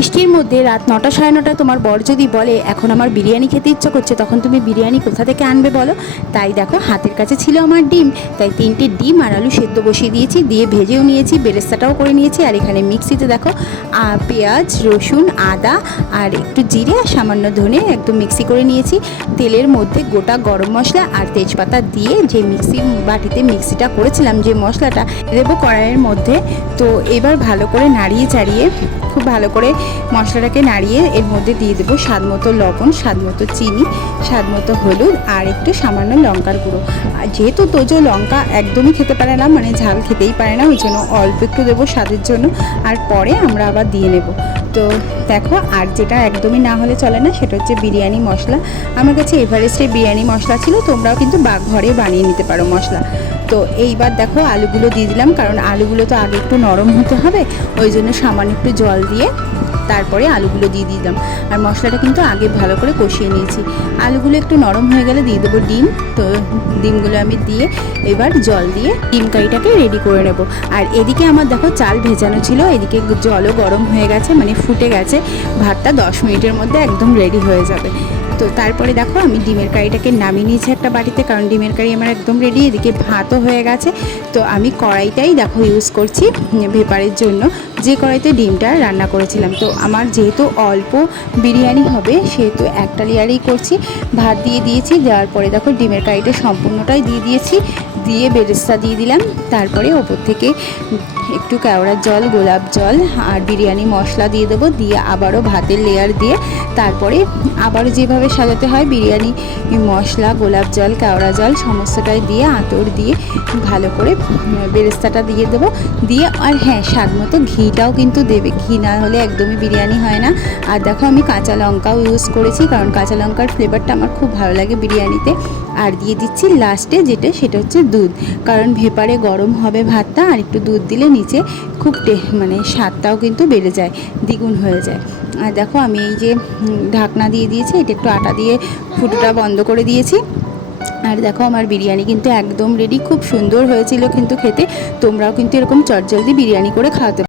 বৃষ্টির মধ্যে রাত 9টা সাড়ে 9টায় তোমার বর যদি বলে এখন আমার বিরিয়ানি খেতে ইচ্ছা করছে, তখন তুমি বিরিয়ানি কোথা থেকে আনবে বলো? তাই দেখো হাতের কাছে ছিল আমার ডিম, তাই 3টে ডিম আর আলু সেদ্ধ বসিয়ে দিয়েছি, দিয়ে ভেজেও নিয়েছি, বেরেস্তাটাও করে নিয়েছি। আর এখানে মিক্সিতে দেখো পেঁয়াজ, রসুন, আদা আর একটু জিরে আর সামান্য ধনে একদম মিক্সি করে নিয়েছি। তেলের মধ্যে গোটা গরম মশলা আর তেজপাতা দিয়ে যে মিক্সি বাটিতে মিক্সিটা করেছিলাম, যে মশলাটা দেবো কড়াইয়ের মধ্যে। তো এবার ভালো করে নাড়িয়ে চাড়িয়ে খুব ভালো করে মশলাটাকে নাড়িয়ে এর মধ্যে দিয়ে দেবো স্বাদ মতো লবণ, স্বাদ মতো চিনি, স্বাদ মতো হলুদ আর একটু সামান্য লঙ্কার গুঁড়ো। আর যেহেতু তোজো লঙ্কা একদমই খেতে পারে না, মানে ঝাল খেতেই পারে না, ওই জন্য অল্প একটু দেবো স্বাদের জন্য, আর পরে আমরা আবার দিয়ে নেব। তো দেখো, আর যেটা একদমই না হলে চলে না সেটা হচ্ছে বিরিয়ানি মশলা। আমার কাছে এভারেস্টের বিরিয়ানি মশলা ছিল, তোমরাও কিন্তু ঘরে বানিয়ে নিতে পারো মশলা। তো এইবার দেখো আলুগুলো দিয়ে দিলাম, কারণ আলুগুলো তো আগে একটু নরম হতে হবে, ওই জন্য সামান্য একটু জল দিয়ে তারপরে আলুগুলো দিয়ে দিলাম। আর মশলাটা কিন্তু আগে ভালো করে কষিয়ে নিয়েছি। আলুগুলো একটু নরম হয়ে গেলে দিয়ে দেবো ডিম। তো ডিমগুলো আমি দিয়ে এবার জল দিয়ে ডিম কারিটাকে রেডি করে নেব। আর এদিকে আমার দেখো চাল ভেজানো ছিল, এদিকে জলও গরম হয়ে গেছে, মানে ফুটে গেছে। ভাতটা 10 মিনিটের মধ্যে একদম রেডি হয়ে যাবে। তো তারপরে দেখো আমি ডিমের কারিটাকে নামিয়ে নিয়েছি একটা বাটিতে, কারণ ডিমের কারি আমার একদম রেডি। এদিকে ভাতও হয়ে গেছে। তো আমি কড়াইটাই দেখো ইউজ করছি ভেপারের জন্য, যে কড়াইতে ডিমটা রান্না করেছিলাম। তো আমার যেহেতু অল্প বিরিয়ানি হবে সেহেতু একটা লেয়ারেই করছি। ভাত দিয়ে দিয়েছি, দেওয়ার পরে দেখো ডিমের কারিটা সম্পূর্ণটাই দিয়ে দিয়েছি, দিয়ে বেরেস্তা দিয়ে দিলাম। তারপরে ওপর থেকে একটু কেওড়ার জল, গোলাপ জল আর বিরিয়ানি মশলা দিয়ে দেবো, দিয়ে আবারও ভাতের লেয়ার দিয়ে তারপরে আবারও যেভাবে সাজাতে হয় বিরিয়ানি মশলা, গোলাপ জল, কেওড়া জল সমস্তটাই দিয়ে আঁতর দিয়ে ভালো করে বেরেস্তাটা দিয়ে দেবো। দিয়ে আর হ্যাঁ, স্বাদ মতো ঘিটাও কিন্তু দেবে, ঘি না হলে একদমই বিরিয়ানি হয় না। আর দেখো আমি কাঁচা লঙ্কাও ইউজ করেছি, কারণ কাঁচা লঙ্কার ফ্লেভারটা আমার খুব ভালো লাগে বিরিয়ানিতে। আর দিয়ে দিচ্ছি লাস্টে সেটা হচ্ছে দুধ, কারণ ভেপারে গরম হবে ভাতটা, আর একটু দুধ দিলে নিচে খুব মানে স্বাদটাও কিন্তু বেড়ে যায়, দ্বিগুণ হয়ে যায়। আর দেখো আমি এই যে ঢাকনা দিয়ে দিয়েছি, এটা একটু আটা দিয়ে ফুটোটা বন্ধ করে দিয়েছি। আর দেখো আমার বিরিয়ানি কিন্তু একদম রেডি, খুব সুন্দর হয়েছিল কিন্তু খেতে। তোমরাও কিন্তু এরকম চটজলদি বিরিয়ানি করে খাওয়াতে